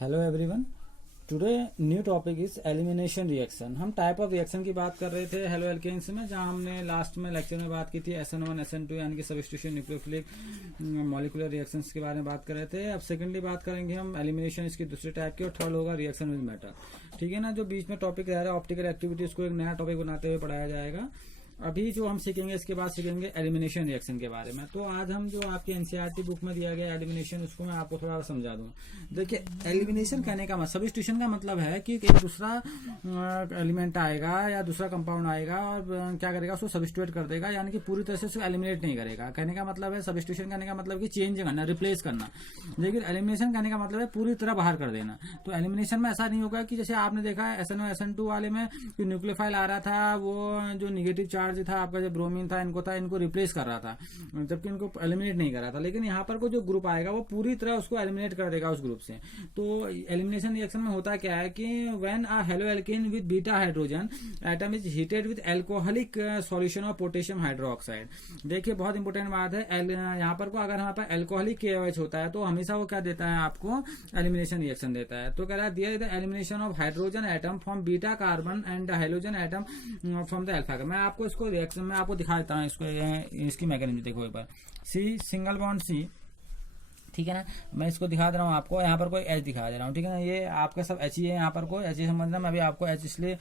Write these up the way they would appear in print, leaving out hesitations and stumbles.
Hello everyone. Today new topic is elimination reaction. हम type of reaction की बात कर रहे थे हेलो एल्केन्स में, जहां हमने लास्ट में लेक्चर में बात की थी SN1 SN2 यानी कि सब्स्टिट्यूशन न्यूक्लियोफिलिक मॉलिक्यूलर रिएक्शंस के बारे में बात कर रहे थे। अब सेकेंडली बात करेंगे हम एलिमिनेशन इसकी दूसरे टाइप की, और थर्ड होगा रिएक्शन विद मैटर। ठीक है ना, जो बीच में टॉपिक रह रहा है ऑप्टिकल एक्टिविटी, उसको एक नया टॉपिक बनाते हुए पढ़ाया जाएगा। अभी जो हम सीखेंगे इसके बाद सीखेंगे एलिमिनेशन रिएक्शन के बारे में। तो आज हम जो आपकी एनसीईआरटी बुक में दिया गया एलिमिनेशन, उसको मैं आपको थोड़ा समझा दूं। देखिए, एलिमिनेशन कहने का मतलब, सब्स्टिट्यूशन का मतलब है कि एक दूसरा एलिमेंट आएगा या दूसरा कंपाउंड आएगा और क्या करेगा, उसको सब्स्टिट्यूट कर देगा, यानी कि पूरी तरह से उसको एलिमिनेट नहीं करेगा। कहने का मतलब है, सब्स्टिट्यूशन कहने का मतलब कि चेंज करना, रिप्लेस करना। लेकिन एलिमिनेशन कहने का मतलब है पूरी तरह बाहर कर देना। तो एलिमिनेशन में ऐसा नहीं होगा कि जैसे आपने देखा SN1 SN2 वाले में न्यूक्लियोफाइल आ रहा था, वो जो निगेटिव चार्ज था आपका, जो ब्रोमीन था, इनको रिप्लेस कर रहा था, जबकि इनको एलिमिनेट नहीं कर रहा था। लेकिन यहाँ पर को जो ग्रुप आएगा वो पूरी तरह उसको एलिमिनेट कर देगा उस ग्रुप से। तो एलिमिनेशन रिएक्शन में होता क्या है कि when a halo alkane with beta hydrogen atom is heated with alcoholic solution of potassium hydroxide. देखिए, बहुत इंपॉर्टेंट बात है, यहाँ पर को अगर हमारे पास एल्कोहलिक KOH होता है तो हमेशा वो क्या देता है, आपको एलिमिनेशन रिएक्शन देता है। तो कह रहा है there the elimination of hydrogen atom from beta carbon and halogen atom from the alpha. मैं आपको इसको रिएक्शन में आपको दिखा देता हूँ, इसकी मैकेनिज्म देखो एक बार। C सिंगल बॉन्ड C, ठीक है ना, मैं इसको दिखा दे रहा हूँ आपको। यहाँ पर कोई H दिखा दे रहा हूँ, ठीक है ना, ये आपका सब H ही है। यहाँ पर कोई H ही समझना, मैं अभी आपको H इसलिए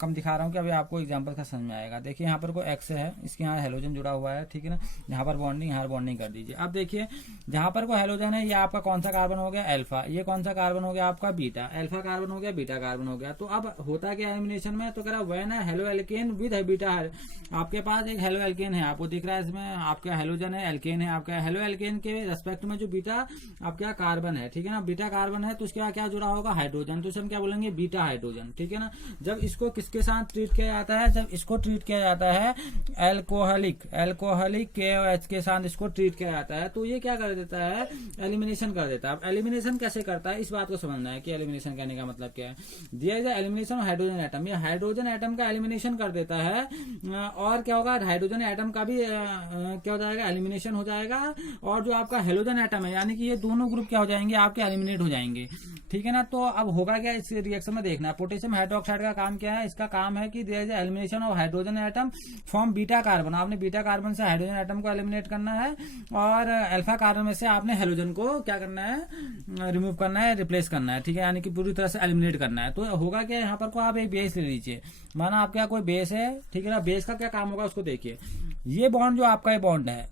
कम दिखा रहा हूँ कि अभी आपको एग्जांपल का समझ में आएगा। देखिए, यहाँ पर कोई X है, इसके यहाँ हेलोजन जुड़ा हुआ है, ठीक है ना, यहाँ पर बॉन्डिंग, यहाँ बॉन्डिंग कर दीजिए। अब देखिए, जहाँ पर कोई हेलोजन है, ये आपका कौन सा कार्बन हो गया, अल्फा। ये कौन सा कार्बन हो गया, आपका बीटा। अल्फा कार्बन हो गया, बीटा कार्बन हो गया। तो अब होता क्या एलिमिनेशन में, तो कह रहा when a halo alkane with beta, आपके पास एक हेलो एल्केन है, आपको दिख रहा है इसमें आपका हेलोजन है, एल्केन है। आपका हेलो एल्केन के रेस्पेक्ट में जो बीटा क्या कार्बन है, ठीक है ना, बीटा कार्बन है, तो उसके बाद क्या जुड़ा होगा, हाइड्रोजन। तो इसे हम क्या बोलेंगे, बीटा हाइड्रोजन, ठीक है ना। जब इसको किसके साथ ट्रीट किया जाता है, जब इसको ट्रीट किया जाता है एल्कोहलिक KOH के साथ इसको ट्रीट किया जाता है, तो ये क्या कर देता है, एलिमिनेशन कर देता है। अब एलिमिनेशन कैसे करता है, इस बात को समझना है कि एलिमिनेशन कहने का मतलब क्या है। दिया is elimination of hydrogen atom, ये हाइड्रोजन एटम का एलिमिनेशन कर देता है। और क्या होगा, हाइड्रोजन एटम का भी क्या हो जाएगा, एलिमिनेशन हो जाएगा। और जो आपका हेलोजन एटम है, यानी कि ये दोनों ग्रुप क्या हो जाएंगे, आपके एलिमिनेट हो जाएंगे, ठीक है ना। तो अब होगा क्या इस रिएक्शन में, देखना। पोटेशियम हाइड्रोक्साइड का काम क्या है, इसका काम है कि there is elimination of hydrogen atom from beta carbon. आपने बीटा कार्बन से हाइड्रोजन एटम को एलिमिनेट करना है, और अल्फा कार्बन में से आपने हेलोजन को क्या करना है, रिमूव करना है, रिप्लेस करना है, ठीक है, यानी कि पूरी तरह से एलिमिनेट करना है। तो होगा क्या, यहाँ पर को आप एक बेस ले लीजिए। माना आपका कोई बेस है, ठीक है ना, बेस का क्या काम होगा उसको देखिए। ये बॉन्ड जो आपका ये बॉन्ड है,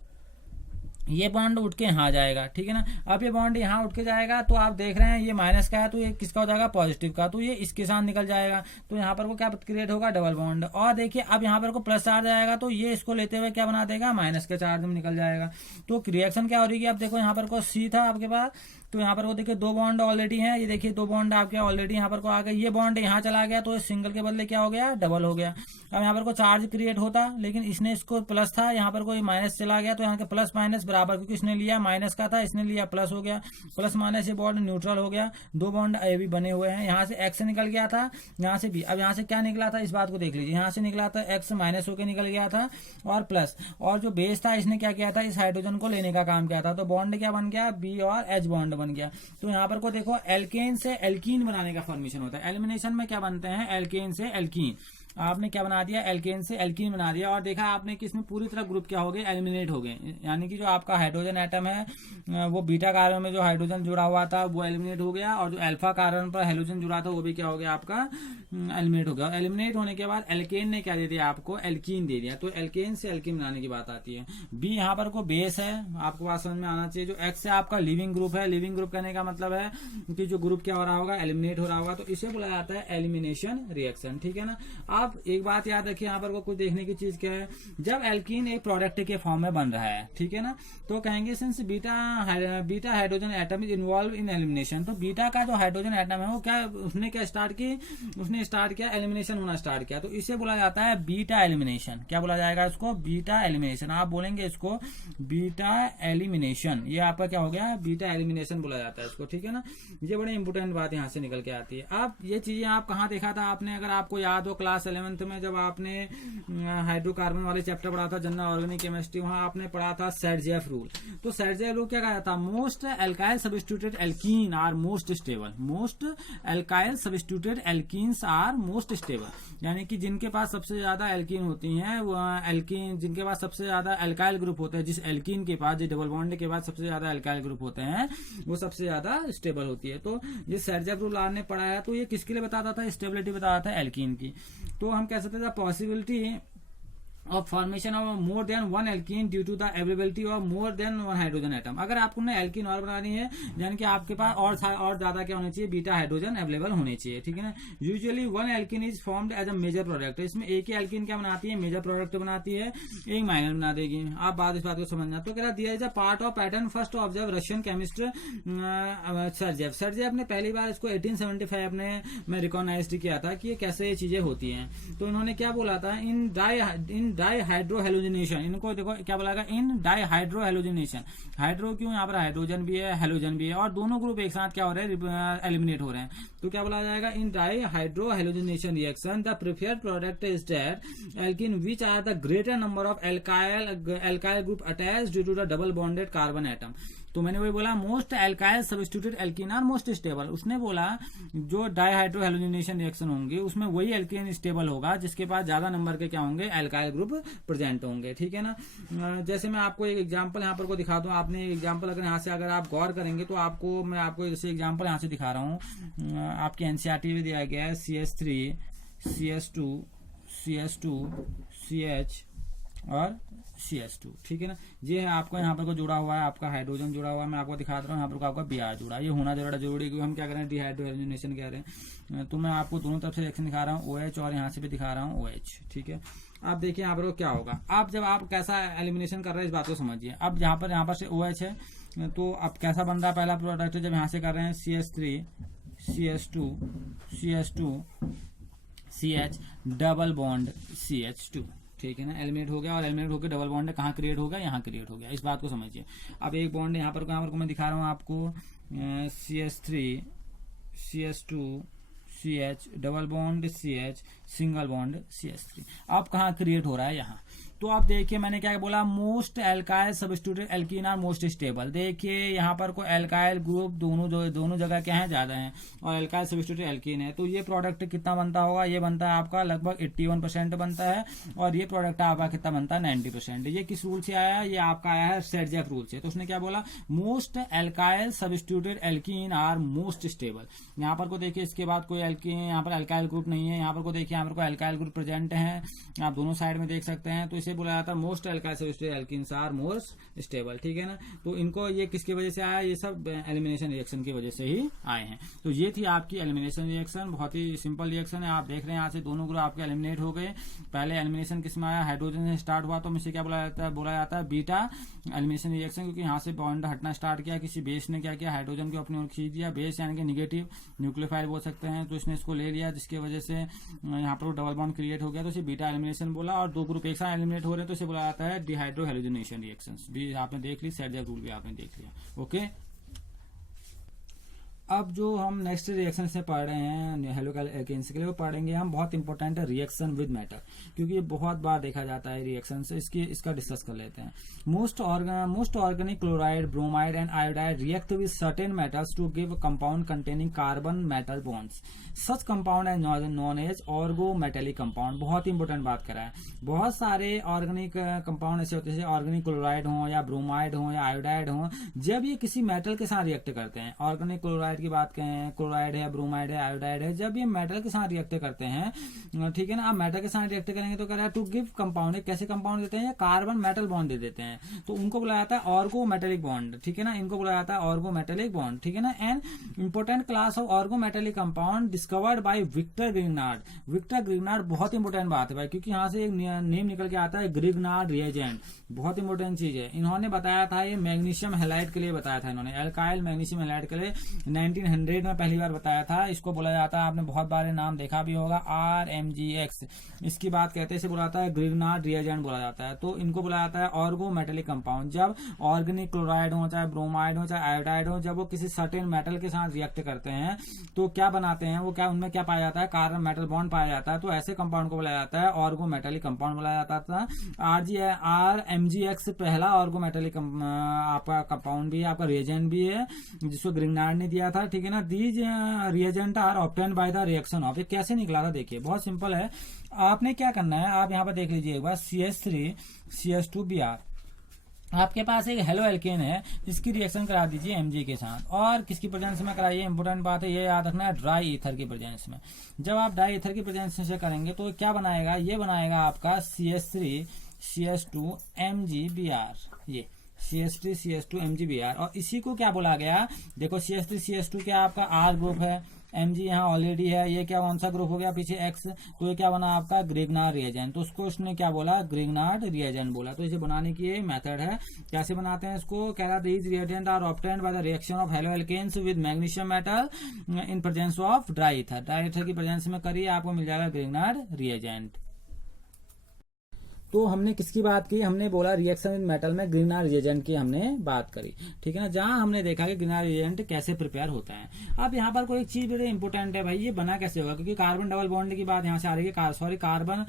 ये बॉन्ड उठ के यहाँ जाएगा, ठीक है ना। अब ये बॉन्ड यहाँ उठ के जाएगा, तो आप देख रहे हैं ये माइनस का है, तो ये किसका हो जाएगा, पॉजिटिव का, तो ये इसके साथ निकल जाएगा। तो यहाँ पर को क्या क्रिएट होगा, डबल बॉन्ड। और देखिए, अब यहाँ पर को प्लस चार्ज आएगा, तो ये इसको लेते हुए क्या बना देगा, माइनस के चार्ज में निकल जाएगा। तो रिएक्शन क्या हो रही है, अब देखो, यहाँ पर को C था आपके पास, तो यहाँ पर को देखिए दो बॉन्ड ऑलरेडी हैं। ये देखिए दो बॉन्ड आपके ऑलरेडी यहाँ पर को आ गए। ये बॉन्ड यहाँ चला गया, तो सिंगल के बदले क्या हो गया, डबल हो गया। अब यहाँ पर को चार्ज क्रिएट होता, लेकिन इसने इसको प्लस था, यहाँ पर कोई माइनस चला गया, तो यहाँ के प्लस माइनस बराबर, क्योंकि इसने लिया माइनस का था, इसने लिया प्लस हो गया। प्लस माइनस ये बॉन्ड न्यूट्रल हो गया। दो बॉन्ड ये भी बने हुए हैं। यहाँ से X निकल गया था, यहाँ से B। अब यहाँ से क्या निकला था, इस बात को देख लीजिए। यहाँ से निकला था X माइनस होकर निकल गया था, और प्लस, और जो बेस था इसने क्या किया था, इस हाइड्रोजन को लेने का काम किया था। तो बॉन्ड क्या बन गया, B और H बॉन्ड बन गया। तो यहाँ पर को देखो, एल्केन से एल्कीन बनाने का फॉर्मेशन होता है। एलिमिनेशन में क्या बनते हैं, एल्केन से एल्कीन। आपने क्या बना दिया, एल्केन से एल्कीन बना दिया, और देखा आपने कि इसमें पूरी तरह ग्रुप क्या हो गए, एलिमिनेट हो गए। यानी कि जो आपका हाइड्रोजन एटम है, वो बीटा कार्बन में जो हाइड्रोजन जुड़ा हुआ था वो एलिमिनेट हो गया, और जो अल्फा कार्बन पर हेलोजन जुड़ा था वो भी क्या हो गया, आपका एलिमिनेट हो गया। एलिमिनेट होने के बाद एल्केन ने क्या दे दिया, आपको एल्कीन दे दिया। तो एल्केन से एल्कीन बनाने की बात आती है। बी यहाँ पर को बेस है, आपको बात समझ में आना चाहिए। जो एक्स है आपका लिविंग ग्रुप है। लिविंग ग्रुप कहने का मतलब है कि जो ग्रुप क्या हो रहा होगा, एलिमिनेट हो रहा होगा, तो इसे बोला जाता है एलिमिनेशन रिएक्शन, ठीक है ना। आप एक बात याद रखिए, यहाँ पर को कुछ देखने की चीज क्या है, जब एल्कीन एक प्रोडक्ट के फॉर्म में बन रहा है, ठीक है ना, तो कहेंगे since beta hydrogen atom is involve in elimination. तो बीटा का जो हाइड्रोजन एटम है वो क्या, उसने क्या स्टार्ट की, उसने स्टार्ट किया, एलिमिनेशन होना स्टार्ट किया। तो इसे बोला जाता है बीटा एलिमिनेशन। क्या बोला जाएगा इसको, बीटा एलिमिनेशन। आप बोलेंगे इसको बीटा एलिमिनेशन। ये आपका क्या हो गया, बीटा एलिमिनेशन बोला जाता है इसको, ठीक है ना। ये बड़ी इंपोर्टेंट बात यहाँ से निकल के आती है। अब ये चीजें आप कहाँ देखा था आपने, अगर आपको याद हो क्लास 11th में जब आपने हाइड्रोकार्बन वाले चैप्टर पढ़ा था जनरल ऑर्गेनिक केमिस्ट्री, वहां आपने पढ़ा था सेडजेफ रूल। तो सेडजेफ रूल क्या कहा था, most alkyl substituted alkene are most stable, most alkyl substituted alkenes are most stable, यानी कि जिनके पास सबसे ज्यादा एल्कीन होती हैं वो एल्कीन, जिनके पास सबसे ज्यादा एल्काइल ग्रुप होता है, जिस एल्कीन के पास, जिस डबल बॉन्ड के बाद सबसे ज्यादा एल्काइल ग्रुप होते हैं वो सबसे ज्यादा स्टेबल होती है। तो ये सेडजेफ रूल आपने पढ़ाया, तो ये किसके लिए बताता था, स्टेबिलिटी बताता था एल्कीन की। तो हम कह सकते थे possibility of formation of more than one alkene due to the availability of more than one hydrogen atom. अगर आपको एल्कीन और बनानी है यानी कि आपके पास और ज्यादा क्या होना चाहिए, बीटा हाइड्रोजन अवेलेबल होने चाहिए, ठीक है ना। Usually one alkene is formed as a major product, इसमें एक ही एल्कीन क्या बनाती है, मेजर प्रोडक्ट बनाती है, एक माइनर बना देगी। आप इस बात को समझना। तो कह दिया is a part of pattern first observe Russian chemist Zaitsev. Zaitsev ने पहली बार इसको 1875 में रिकॉग्नाइज किया था कि कैसे ये चीजें होती हैं। तो इन्होंने क्या बोला था, इन डाई हाइड्रो हेलोजिनेशन, इनको देखो क्या बोला गया, इन डाई हाइड्रो हेलोजिनेशन। हाइड्रो क्यों, यहाँ पर हाइड्रोजन भी है हेलोजन भी है और दोनों ग्रुप एक साथ क्या हो रहे हैं, एलिमिनेट हो रहे हैं। तो क्या बोला जाएगा, in dehydrohalogenation reaction the preferred product is that alkene which are the greater number of alkyl group attached due to the double bonded carbon atom. तो मैंने वही बोला most alkyl substituted alkene are most stable. उसने बोला जो डाइहाइड्रो halogenation reaction होंगे उसमें वही एल्कीन स्टेबल होगा जिसके पास ज्यादा नंबर के क्या होंगे, एल्काइल ग्रुप प्रेजेंट होंगे, ठीक है ना। जैसे मैं आपको एक एग्जांपल यहाँ पर को दिखा दूं, आपने एग्जांपल अगर यहाँ से अगर आप गौर करेंगे तो मैं आपको जैसे एग्जांपल यहाँ से दिखा रहा हूँ, आपकी एनसीईआरटी में दिया गया है CH3 CH2 CH2 CH और CH2, ठीक है ना। ये है आपका यहाँ पर को जुड़ा हुआ है, आपका हाइड्रोजन जुड़ा हुआ है, मैं आपको दिखा रहा हूँ यहाँ पर आपका Br जुड़ा है। ये होना जरूरी क्योंकि हम क्या कर रहे हैं, डिहाइड्रोजनेशन कह रहे हैं। तो मैं आपको दोनों तरफ से रिएक्शन दिखा रहा हूँ, OH और यहाँ से भी दिखा रहा हूँ OH, ठीक है। अब देखिए यहाँ पर क्या होगा, अब जब आप कैसा एलिमिनेशन कर रहे हैं इस बात को समझिए। अब यहाँ पर से OH है, तो अब कैसा बन रहा है पहला प्रोडक्ट, जब यहाँ से कर रहे हैं CH3 CH2 CH2 CH double bond CH2, ठीक है ना। एलिमिनेट हो गया और एलिमिनेट होकर डबल बॉन्ड कहाँ क्रिएट हो गया, यहाँ क्रिएट हो गया। इस बात को समझिए। अब एक बॉन्ड यहाँ पर मैं दिखा रहा हूँ आपको CH3 CH2 CH double bond CH single bond CH3। अब कहाँ क्रिएट हो रहा है, यहाँ। तो आप देखिए मैंने क्या बोला, most alkyl substituted alkene are most stable. देखिए यहाँ पर को एल्काइल ग्रुप दोनों जगह क्या है, ज्यादा है, और एल्काइल सब्स्टिट्यूटेड एल्कीन है। तो ये प्रोडक्ट कितना बनता होगा, ये बनता है आपका लगभग 81% बनता है, और ये प्रोडक्ट आपका कितना बनता है, 90%। ये किस रूल से आया है, ये आपका आया है सेडजेफ रूल से। तो उसने क्या बोला, most alkyl substituted alkene are most stable. यहाँ पर को देखिए, इसके बाद कोई एल्कीन, यहाँ पर एल्काइल ग्रुप नहीं है। यहाँ पर को देखिए, यहाँ पर को एल्काइल ग्रुप प्रेजेंट है, आप दोनों साइड में देख सकते हैं। तो इसे बोला जाता है most alkyl substituted alkenes are most stable, ठीक है ना। तो इनको ये किसकी वजह से आया, ये सब एलिमिनेशन रिएक्शन की वजह से ही आए हैं। तो ये थी आपकी एलिमिनेशन रिएक्शन, बहुत ही सिंपल रिएक्शन है। आप देख रहे हैं यहाँ से दोनों ग्रुप आपके एलिमिनेट हो गए। पहले एलिमिनेशन किसमें आया, हाइड्रोजन से स्टार्ट हुआ, तो इसे क्या बोला जाता है बीटा एलिमिनेशन रिएक्शन, क्योंकि यहाँ से बॉन्ड हटना स्टार्ट किया, किसी बेस ने क्या किया, हाइड्रोजन को अपनी ओर खींच दिया। बेस यानी कि निगेटिव न्यूक्लियोफाइल बोल सकते हैं, तो इसने इसको ले लिया, जिसकी वजह से यहाँ पर डबल बॉन्ड क्रिएट हो गया, तो इसे बीटा एलिमिनेशन बोला। और दो ग्रुप एक साथ एलिमिनेट हो रहे हैं, तो इसे बोला जाता है डिहाइड्रो हेलोजिनेशन रिएक्शंस। भी आपने देख ली, सेडजेफ रूल भी आपने देख लिया, ओके। अब जो हम नेक्स्ट रिएक्शन से पढ़ रहे हैं हेलोकेन्स के लिए, वो पढ़ेंगे हम, बहुत इंपॉर्टेंट है रिएक्शन विद मैटर, क्योंकि ये बहुत बार देखा जाता है रिएक्शन से। इसका डिस्कस कर लेते हैं। Most organic chloride, bromide and iodide react with certain metals to give compound containing carbon metal bonds. Such compound as known as organometallic compound. बहुत ही इंपॉर्टेंट बात करा है। बहुत सारे ऑर्गेनिक कंपाउंड ऐसे होते हैं, ऑर्गेनिक क्लोराइड हो या ब्रोमाइड हो या आयोडाइड हो, जब ये किसी मेटल के साथ रिएक्ट करते हैं, ऑर्गेनिक क्लोराइड की बात करें, क्लोराइड है, ब्रोमाइड है, आयोडाइड है, जब ये मेटल के साथ रिएक्ट करते हैं, ठीक है ना। आप मेटल के साथ रिएक्ट करेंगे तो कह रहा है टू गिव कंपाउंड, कैसे कंपाउंड देते हैं, कार्बन मेटल बॉन्ड दे देते हैं, तो उनको बुलाया जाता है ऑर्गोमेटेलिक बॉन्ड, ठीक है ना। इनको बुलाया जाता है ऑर्गोमेटेलिक बॉन्ड, ठीक है ना। And important class of organometallic compound discovered by Victor Grignard. Victor Grignard बहुत इंपॉर्टेंट बात है भाई, क्योंकि यहाँ से एक नेम निकल के आता है, ग्रिग्नार्ड रिएजेंट। बहुत इंपॉर्टेंट चीज है। इन्होंने बताया था, ये मैग्नीशियम हैलाइड के लिए बताया था इन्होंने, एल्काइल मैग्नीशियम हैलाइड के लिए 1900 में पहली बार बताया था। इसको बोला जाता है, आपने बहुत बार नाम देखा भी होगा, RMGX। इसकी बात करते हैं, इसे बोला जाता है ग्रिग्नार्ड रिएजेंट बोला जाता है। तो इनको बोला जाता है ऑर्गो मेटेलिक कंपाउंड। जब ऑर्गेनिक क्लोराइड हो, चाहे ब्रोमाइड हो, चाहे आयोडाइड हो, जब वो किसी सर्टेन मेटल के साथ रिएक्ट करते हैं तो क्या बनाते हैं, वो क्या उनमें क्या पाया जाता है, कार्बन मेटल बॉन्ड पाया जाता है। तो ऐसे कंपाउंड को बोला जाता है ऑर्गो मेटेलिक कंपाउंड बोला जाता था। RMGX पहला ऑर्गो मेटेलिक आपका कंपाउंड भी है, आपका रिएजेंट भी है, जिसको ग्रिग्नार्ड ने दिया था, ठीक है ना। These reagent are obtained by the reaction of. ये कैसे निकला था, देखिए बहुत सिंपल है। आपने क्या करना है, आप यहाँ पर देख लीजिए एक बार, CH3 CH2Br। आपके पास एक हेलो एल्केन है, इसकी रिएक्शन करा दीजिए Mg के साथ, और किसकी प्रेजेंस में कराइए, इंपोर्टेंट बात है, ये याद रखना है, ड्राई ईथर की प्रेजेंस में। जब आप ड्राई ईथर की प्रेजेंस से करेंगे तो क्या बनाएगा, ये बनाएगा आपका CH3 CH2 MgBr। ये CH3 CH2 MgBr, और इसी को क्या बोला गया, देखो CH3 CH2 क्या आपका R ग्रुप है, Mg यहाँ ऑलरेडी है, ये क्या कौन सा ग्रुप हो गया पीछे X, तो ये क्या बना आपका ग्रिग्नार्ड रिएजेंट। तो उसको उसने क्या बोला, ग्रिग्नार्ड रिएजेंट बोला। तो इसे बनाने की ये मेथड है, कैसे बनाते हैं इसको, कह रहा these reagent are obtained by the reaction of haloalkanes with magnesium metal in presence of dry ether. Dry ether की प्रेजेंस में करिए, आपको मिल जाएगा ग्रिग्नार्ड रिएजेंट। तो हमने किसकी बात की, हमने बोला रिएक्शन इन मेटल में ग्रिग्नार्ड रिएजेंट की हमने बात करी, ठीक है ना, जहां हमने देखा कि ग्रिग्नार्ड रिएजेंट कैसे प्रिपेयर होता है। अब यहाँ पर कोई एक चीज बड़ी इंपॉर्टेंट है भाई, ये बना कैसे होगा, क्योंकि कार्बन डबल बॉन्ड की बात यहाँ से आ रही है, सॉरी कार्बन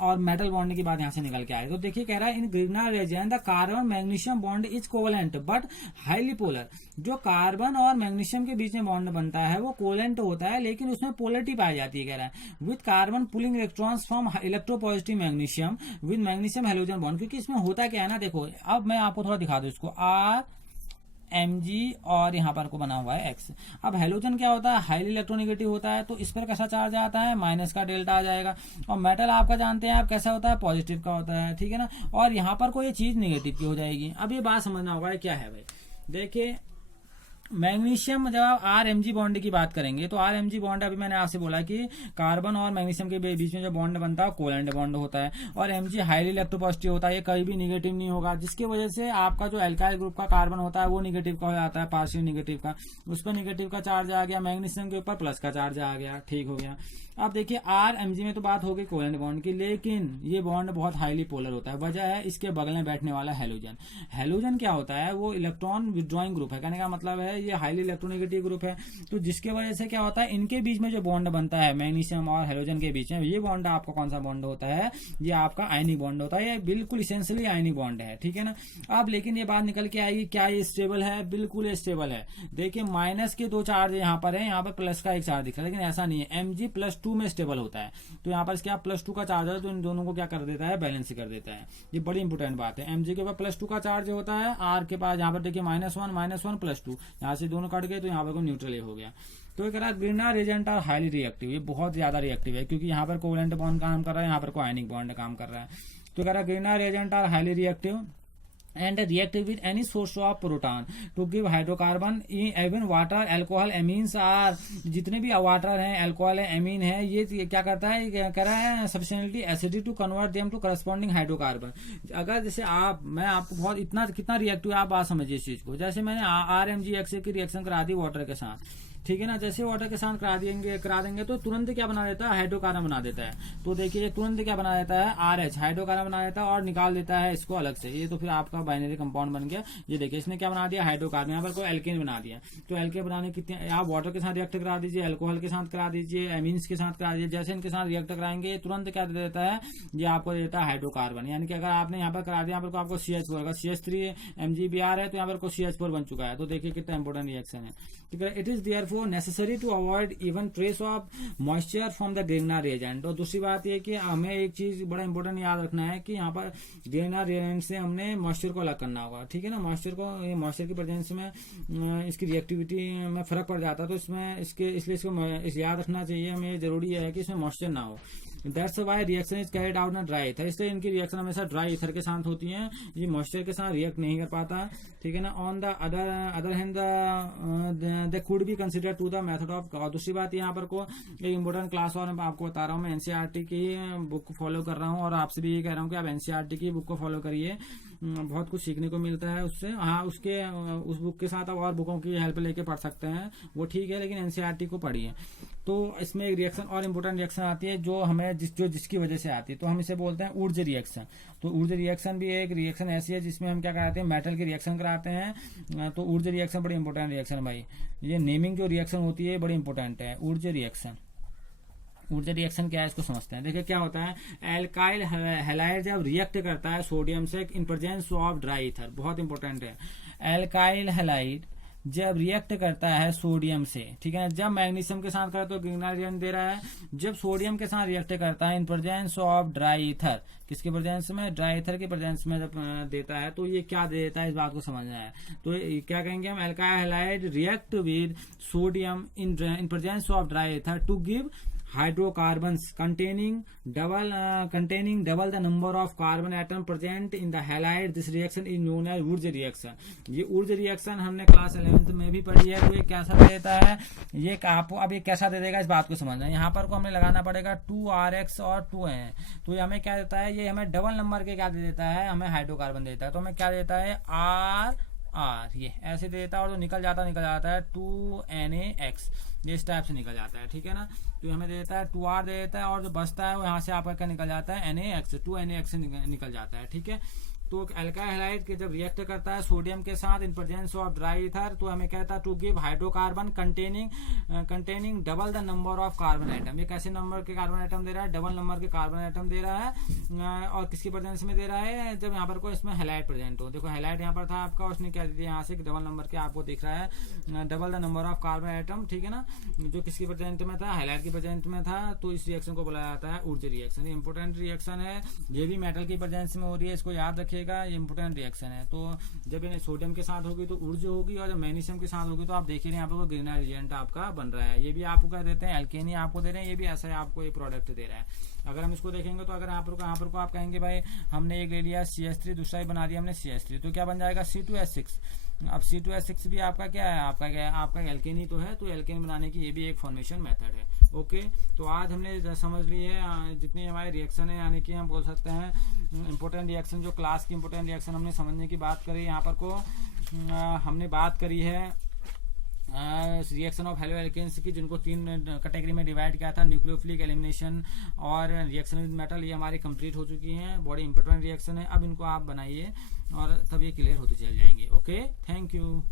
और मेटल बॉन्ड की बात यहाँ से निकल के आ रही है। तो देखिए कह रहा है in Grignard reagent the carbon magnesium bond is covalent but highly polar. जो कार्बन और मैग्नीशियम के बीच में बॉन्ड बनता है वो कोवलेंट होता है, लेकिन उसमें पोलरिटी पाई जाती है, कह रहा है with carbon pulling electrons from electropositive magnesium with magnesium halogen bond. क्योंकि इसमें होता क्या है ना, देखो अब मैं आपको थोड़ा दिखा दूं इसको, RMG और यहाँ पर को बना हुआ है X। अब हेलोजन क्या होता है, हाईली इलेक्ट्रोनेगेटिव होता है, तो इस पर कैसा चार्ज आता है, माइनस का डेल्टा आ जाएगा। और मेटल आपका जानते हैं आप कैसा होता है, पॉजिटिव का होता है, ठीक है ना। और यहाँ पर कोई चीज निगेटिव की हो जाएगी। अब ये बात समझना होगा क्या है भाई, देखिए मैग्नीशियम, जब आप RMG बॉन्ड की बात करेंगे तो RMG बॉन्ड अभी मैंने आपसे बोला कि कार्बन और मैग्नीशियम के बीच में जो बॉन्ड बनता है कोवलेंट बॉन्ड होता है, और Mg हाईली इलेक्ट्रोपॉजिटिव होता है, ये कभी भी निगेटिव नहीं होगा, जिसकी वजह से आपका जो एल्काइल ग्रुप का कार्बन होता है वो निगेटिव का हो जाता है, पार्शियल निगेटिव का, उस पर निगेटिव का चार्ज आ गया, मैग्नीशियम के ऊपर प्लस का चार्ज आ गया, ठीक हो गया। अब देखिए RMG में तो बात हो गई कोवलेंट बॉन्ड की, लेकिन ये बॉन्ड बहुत हाईली पोलर होता है। वजह है इसके बगल में बैठने वाला हेलोजन। हेलोजन क्या होता है, वो इलेक्ट्रॉन विड्रॉइंग ग्रुप है, कहने का मतलब है ये हाईली इलेक्ट्रोनेगेटिव ग्रुप है। तो जिसके वजह से क्या होता है, इनके बीच में जो बॉन्ड बनता है मैग्नीशियम और हेलोजन के बीच में, ये बॉन्ड आपका कौन सा बॉन्ड होता है, ये आपका आयनिक बॉन्ड होता है, ये बिल्कुल इसेंशियली आयनिक बॉन्ड है, ठीक है ना। अब लेकिन ये बात निकल के आएगी, क्या ये स्टेबल है, बिल्कुल स्टेबल है। देखिए माइनस के दो चार्ज यहाँ पर है, यहाँ पर प्लस का एक चार्ज दिख रहा है, लेकिन ऐसा नहीं है, Mg+2 में स्टेबल होता है। तो यहाँ पर क्या +2 का चार्ज है, तो इन दोनों को क्या कर देता है, बैलेंस कर देता है। ये बड़ी इंपोर्टेंट बात है। Mg के ऊपर +2 का चार्ज होता है, R के पास यहाँ पर देखिए -1 +2, यहाँ से दोनों कट गए तो यहाँ पर न्यूट्रल हो गया। तो कह रहा है Grignard reagent are highly reactive, ये बहुत ज्यादा रिएक्टिव है, क्योंकि यहाँ पर कोवलेंट बॉन्ड काम कर रहा है, यहाँ पर आयनिक बॉन्ड काम कर रहा है। तो कह रहा है Grignard reagent are highly reactive and reactive with any source of proton to give hydrocarbon, even water, alcohol, amines are, जितने भी वाटर हैं, अल्कोहल है, एमीन है, ये क्या करता है, कह रहा है sufficiently acidity to convert them to corresponding hydrocarbon. अगर जैसे मैं आपको बहुत इतना कितना रिएक्टिव है, आप बात समझिए इस चीज को। जैसे मैंने RMGX की रिएक्शन करा दी वाटर के साथ, ठीक है ना, जैसे वाटर के साथ करा देंगे तो तुरंत क्या बना देता है, हाइड्रोकार्बन बना देता है। तो देखिए तुरंत क्या बना देता है, RH हाइड्रोकार्बन बना देता है और निकाल देता है इसको अलग से। ये तो फिर आपका बाइनरी कंपाउंड बन गया। ये देखिए इसने क्या बना दिया, हाइड्रोकार्बन, यहाँ पर कोई एल्केन बना दिया। तो एल्केन बनाने कितने, आप वाटर के साथ रिएक्ट करा दीजिए, अल्कोहल के साथ करा दीजिए, एमीन्स के साथ करा दीजिए, जैसे इनके साथ रिएक्ट कराएंगे तुरंत क्या दे देता है, ये आपको देता है हाइड्रोकार्बन। यानी कि अगर आपने यहाँ पर करा दिया, यहाँ पर आपको CH4, अगर CH3 MgBr है तो यहाँ पर CH4 बन चुका है। तो देखिए कितना इंपोर्टेंट रिएक्शन है, ठीक है। It is therefore necessary to avoid even trace of moisture from the Grignard reagent. और दूसरी बात ये कि हमें एक चीज बड़ा इंपॉर्टेंट याद रखना है कि यहाँ पर ग्रिग्नार्ड रिएजेंट से हमने मॉइस्चर को अलग करना होगा, ठीक है ना। मॉइस्चर की प्रेजेंस में इसकी रिएक्टिविटी में फर्क पड़ जाता है, तो इसमें इसलिए इसको याद रखना चाहिए, हमें जरूरी है कि इसमें मॉइस्चर ना हो। That's why reaction is carried out in dry ether, इसलिए इनकी रिएक्शन हमेशा ड्राई ईथर के साथ होती है, ये मॉइस्चर के साथ रिएक्ट नहीं कर पाता, ठीक है ना। On the other hand they could be consider to the method of. और दूसरी बात यहाँ पर को एक इंपोर्टेंट क्लास और मैं आपको बता रहा हूँ, मैं NCERT की बुक फॉलो कर रहा हूँ और आपसे भी ये कह रहा हूँ कि आप NCERT की बुक को फॉलो करिए। बहुत कुछ सीखने को मिलता है उससे। हाँ, उसके उस बुक के साथ आप और बुकों की हेल्प लेके पढ़ सकते हैं, वो ठीक है, लेकिन एनसीईआरटी को पढ़िए। तो इसमें एक रिएक्शन और इम्पोर्टेंट रिएक्शन आती है जो हमें जिसकी वजह से आती है, तो हम इसे बोलते हैं ऊर्जा रिएक्शन। तो ऊर्जा रिएक्शन भी एक रिएक्शन ऐसी है जिसमें हम क्या कराते हैं, मेटल की रिएक्शन कराते हैं। तो ऊर्जा रिएक्शन बड़ी इंपॉर्टेंट रिएक्शन है भाई। ये नेमिंग जो रिएक्शन होती है बड़ी इंपॉर्टेंट है। ऊर्जा रिएक्शन, ऊर्जा रिएक्शन क्या है इसको समझते हैं। देखिए क्या होता है, एल्काइल हैलाइड जब रिएक्ट करता है सोडियम से इन प्रेजेंस ऑफ ड्राई ईथर, बहुत इंपॉर्टेंट है। एल्काइल हैलाइड जब रिएक्ट करता है सोडियम से, ठीक है ना, जब मैग्नीशियम के साथ करता है तो ग्रीन रिएक्शन दे रहा है, जब सोडियम के साथ रिएक्ट करता है इन प्रेजेंस ऑफ ड्राई ईथर, किसके प्रेजेंस में, ड्राई ईथर के प्रेजेंस में जब देता है तो ये क्या दे देता है, इस बात को समझना है। तो क्या कहेंगे हम, alkyl halide react with sodium in presence of dry ether to give hydrocarbons containing double the number of carbon atom present in the halide. This reaction is known as ऊर्जा रिएक्शन। ये ऊर्जा रिएक्शन हमने class 11th में भी पढ़ी है। तो ये कैसा दे देता है, ये आपको अब ये कैसा दे देगा इस बात को समझना है। यहाँ पर को हमें लगाना पड़ेगा 2RX और 2N। तो ये हमें क्या देता है, ये हमें डबल नंबर के क्या दे देता है, हमें हाइड्रोकार्बन देता है। तो हमें क्या देता है, R, ये ऐसे दे देता है, और जो निकल जाता है 2NaX, ये इस टाइप से निकल जाता है, ठीक है ना। तो हमें दे देता है 2R दे देता है, और जो बचता है वो यहाँ से आपका क्या निकल जाता है, NaX, 2NaX से निकल जाता है, ठीक है। तो एल्काइल हैलाइड के जब रिएक्ट करता है सोडियम के साथ in presence of dry ether, तो हमें कहता है to give hydrocarbon containing double the number of carbon atom. ये कैसे नंबर के कार्बन आइटम दे रहा है, डबल नंबर के कार्बन आइटम दे रहा है, और किसकी प्रेजेंस में दे रहा है, जब यहाँ पर कोई इसमें हैलाइड प्रेजेंट हो। देखो हैलाइड यहाँ पर था आपका, उसने क्या दिया यहाँ से डबल नंबर के, आपको दिख रहा है double the number of carbon item, ठीक है ना, जो किसकी प्रेजेंट में था, हैलाइड की प्रेजेंट में था। तो इस रिएक्शन को बुलाया जाता है ऊर्जा रिएक्शन। ये इंपोर्टेंट रिएक्शन है, ये भी मेटल की प्रेजेंस में हो रही है, इसको याद रखिएगा, ये इंपोर्टेंट रिएक्शन है। तो जब ये सोडियम के साथ होगी तो ऊर्जा होगी, और जब मैग्नीशियम के साथ होगी तो आप देखिए यहाँ पर ग्रीनर रिएजेंट आपका बन रहा है। ये भी आपको क्या देते हैं, एल्केनी आपको दे रहे हैं, ये भी ऐसा है आपको ये प्रोडक्ट दे रहा है। अगर हम इसको देखेंगे तो अगर यहाँ पर को आप कहेंगे भाई हमने एक ले लिया CH3, दूसरा ही बना दिया हमने CH3, तो क्या बन जाएगा, C2H6। अब C2H6 भी आपका क्या है, आपका एल्केनी तो है, तो एल्केनी बनाने की ये भी एक फॉर्मेशन मेथड है। ओके, तो आज हमने समझ लिए जितने हमारे रिएक्शन है, यानी कि हम बोल सकते हैं इंपोर्टेंट रिएक्शन, जो क्लास की इंपोर्टेंट रिएक्शन हमने समझने की बात करी। यहाँ पर को हमने बात करी है रिएक्शन ऑफ हेलो एल्केन्स की, जिनको 3 कैटेगरी में डिवाइड किया था, न्यूक्लियोफिलिक, एलिमिनेशन और रिएक्शन विद मेटल। ये हमारी कंप्लीट हो चुकी हैं, बड़ी इंपॉर्टेंट रिएक्शन है। अब इनको आप बनाइए और तब ये क्लियर होती चल जाएंगी। Okay, thank you.